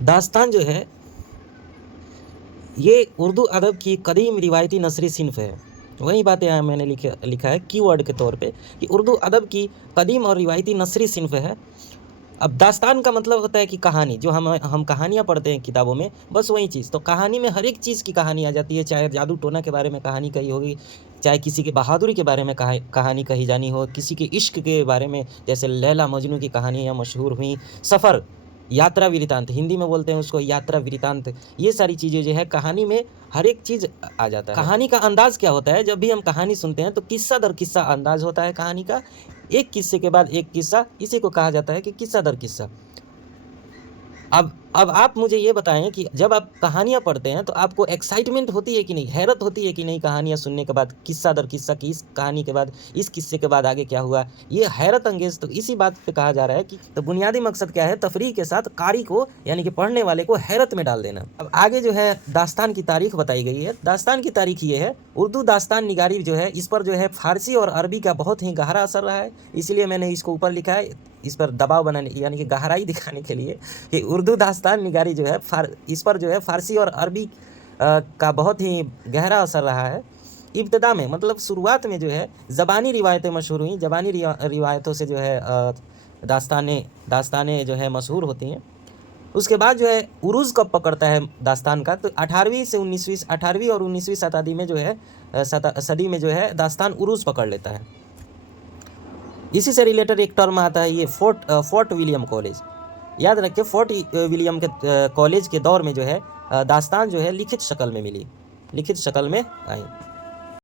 दास्तान जो है ये उर्दू अदब की कदीम रिवायती नसरी सिन्फ़ है। वही बात यहाँ मैंने लिखा है कीवर्ड के तौर पे कि उर्दू अदब की कदीम और रिवायती नसरी सिन्फ़ है। अब दास्तान का मतलब होता है कि कहानी, जो हम कहानियाँ पढ़ते हैं किताबों में, बस वही चीज़। तो कहानी में हर एक चीज़ की कहानी आ जाती है, चाहे जादू टोना के बारे में कहानी कही होगी, चाहे किसी की बहादुरी के बारे में कहानी कही जानी हो, किसी के इश्क के बारे में, जैसे लैला मजनू की कहानियाँ मशहूर हुई, सफ़र, यात्रा वृतांत, हिंदी में बोलते हैं उसको यात्रा वृतांत। ये सारी चीज़ें जो है कहानी में हर एक चीज़ आ जाता है। कहानी का अंदाज़ क्या होता है, जब भी हम कहानी सुनते हैं तो किस्सा दर किस्सा अंदाज़ होता है कहानी का, एक किस्से के बाद एक किस्सा, इसी को कहा जाता है कि किस्सा दर किस्सा। अब आप मुझे ये बताएं कि जब आप कहानियाँ पढ़ते हैं तो आपको एक्साइटमेंट होती है कि नहीं, हैरत होती है कि नहीं कहानियाँ सुनने के बाद, किस्सा दर किस्सा की इस कहानी के बाद इस किस्से के बाद आगे क्या हुआ, ये हैरत अंगेज। तो इसी बात पे कहा जा रहा है कि तो बुनियादी मकसद क्या है, तफरीह के साथ कारी को यानी कि पढ़ने वाले को हैरत में डाल देना। अब आगे जो है दास्तान की तारीख बताई गई है। दास्तान की तारीख ये है, उर्दू दास्तान निगारी जो है इस पर जो है फारसी और अरबी का बहुत ही गहरा असर रहा है, इसलिए मैंने इसको ऊपर लिखा है, इस पर दबाव बनाने यानी कि गहराई दिखाने के लिए कि उर्दू दास्तान निगारी जो है इस पर जो है फ़ारसी और अरबी का बहुत ही गहरा असर रहा है। इब्तिदा में मतलब शुरुआत में जो है ज़बानी रिवायतें मशहूर हुई, ज़बानी रिवायतों से जो है दास्तानें जो है मशहूर होती हैं। उसके बाद जो है उरूज़ कब पकड़ता है दास्तान का, तो 18वीं और 19वीं शताब्दी में जो है सदी में जो है दास्तान उरूज़ पकड़ लेता है। इसी से रिलेटेड एक टर्म आता है ये फोर्ट विलियम कॉलेज। याद रखिए, फोर्ट विलियम के कॉलेज के दौर में जो है दास्तान जो है लिखित शक्ल में मिली, लिखित शक्ल में आई।